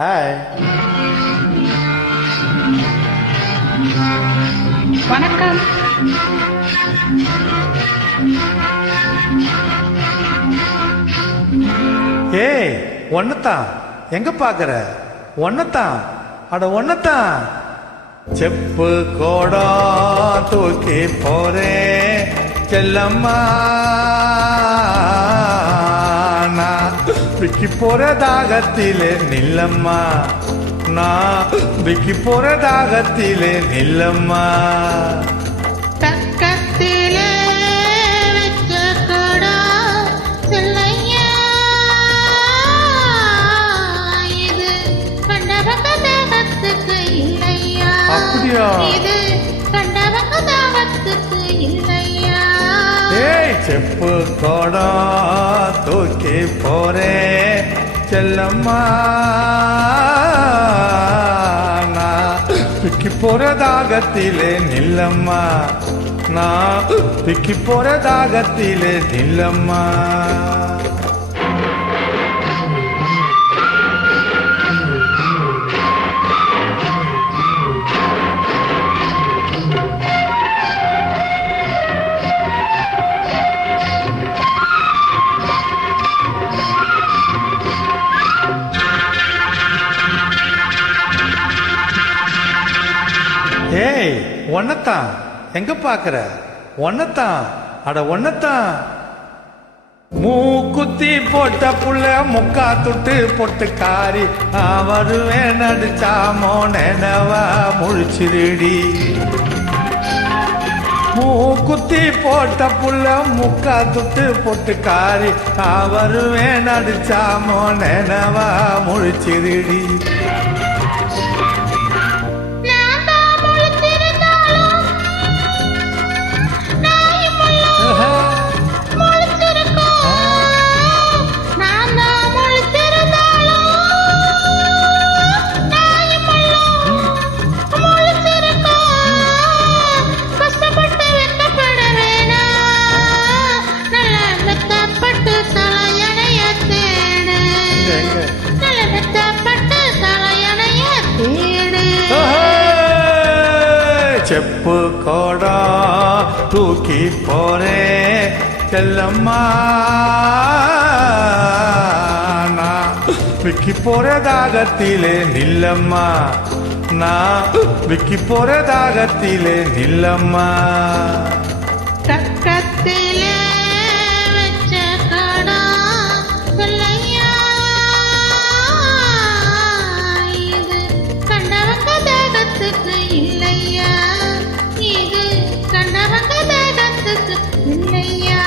Hi. வணக்கம். ஏய், ஒன்னத்தான் எங்க பாக்குற? ஒன்னத்தான், அட ஒன்னத்தான். செப்பு கோடம் தூக்கி போறேன் செல்லம்மா, நான் விக்கி போற தாகத்திலே நில்லம்மா, நான் விக்கி போற தாகத்திலே நில்லம்மா. பக்கத்திலே வச்ச குடம் சொல்லையா, இது கண்டவங்க தாகத்துக்கு இல்லையா? அப்படியா? இது கண்டவங்க தாகத்துக்கு இல்லையா? ஏய், செப்பு கோடம் தூக்கி போறேன் செல்லம்மா, நான் விக்கி போற தாகத்திலே நில்லம்மா, நான் விக்கி போற தாகத்திலே நில்லம்மா. ஏய், ஒன்னத்தான் எங்க பாக்குற? ஒன்னத்தான், அட ஒன்னத்தான். மூக்குத்தி போட்ட புள்ள முக்கா துட்டு பொட்டுக்காரி, நான் வருவேன் நடிச்சாமோ நினைவா முழிச்சிருடி. மூக்குத்தி போட்ட புள்ள முக்கா துட்டு பொட்டுக்காரி, நான் வருவேன் நடிச்சாமோ நினைவா முழிச்சிருடி. செப்பு கோடம் தூக்கி போறேன் செல்லம்மா, நான் விக்கி போற தாகத்திலே நில்லம்மா, நான் விக்கி போற தாகத்திலே நில்லம்மா. பக்கத்திலே வச்ச குடம் சொல்லையா, இது கண்டவங்க தாகத்துக்கு இல்லையா? இது கண்டவங்க தாகத்துக்கு இல்லையா?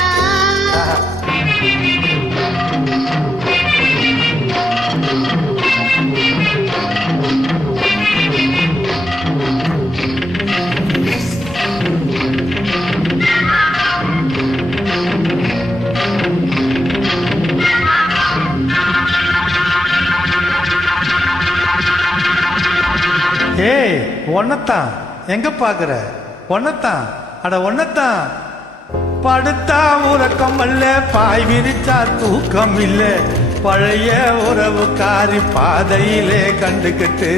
ஏய், ஒன்னத்தான் எங்க பாக்குற? ஒன்னத்தான், அட ஒன்னத்தான். படுத்தா உறக்கம் அல்ல, பாய் விரிச்சா தூக்கம் இல்ல, பழைய உறவுக்காரி பாதையிலே கண்டுகிட்டு.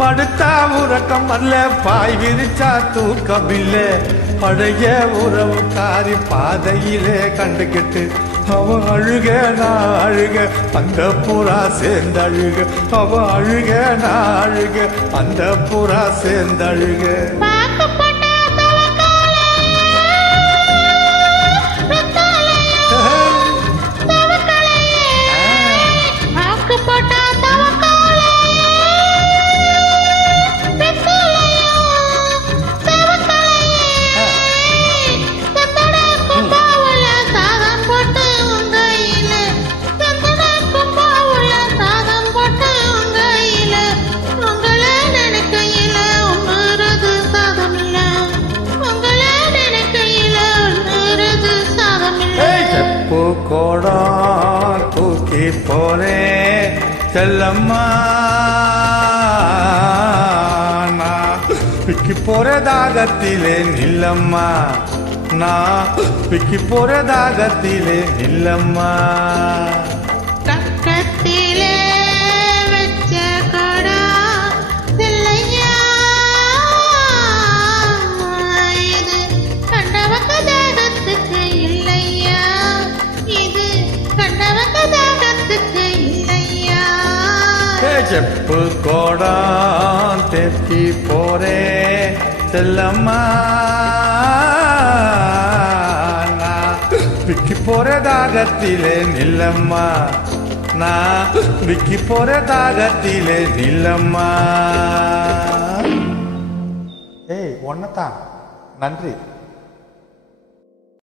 படுத்தா உறக்கம் அல்ல, பாய் விரிச்சா தூக்கம் இல்ல, பழைய உறவுக்காரி பாதையிலே கண்டுகிட்டு. அவ அழுக நான் அழுக, அந்த புறா சேர்ந்தழுக, அவ அழுக நான் அழுக, அந்த புறா சேர்ந்தழுக. கோடம் தூக்கி போறேன் செல்லம்மா, நான் விக்கி போற தாகத்திலே நில்லம்மா, நான் விக்கி போற தாகத்திலே நில்லம்மா. செப்பு கோடம் தெத்தி போரே செல்லம்மா நான் விக்கி போற தாகத்திலே நில்லம்மா நான் விக்கி போற தாகத்திலே நில்லம்மா. ஏய் ஒன்னதான். நன்றி.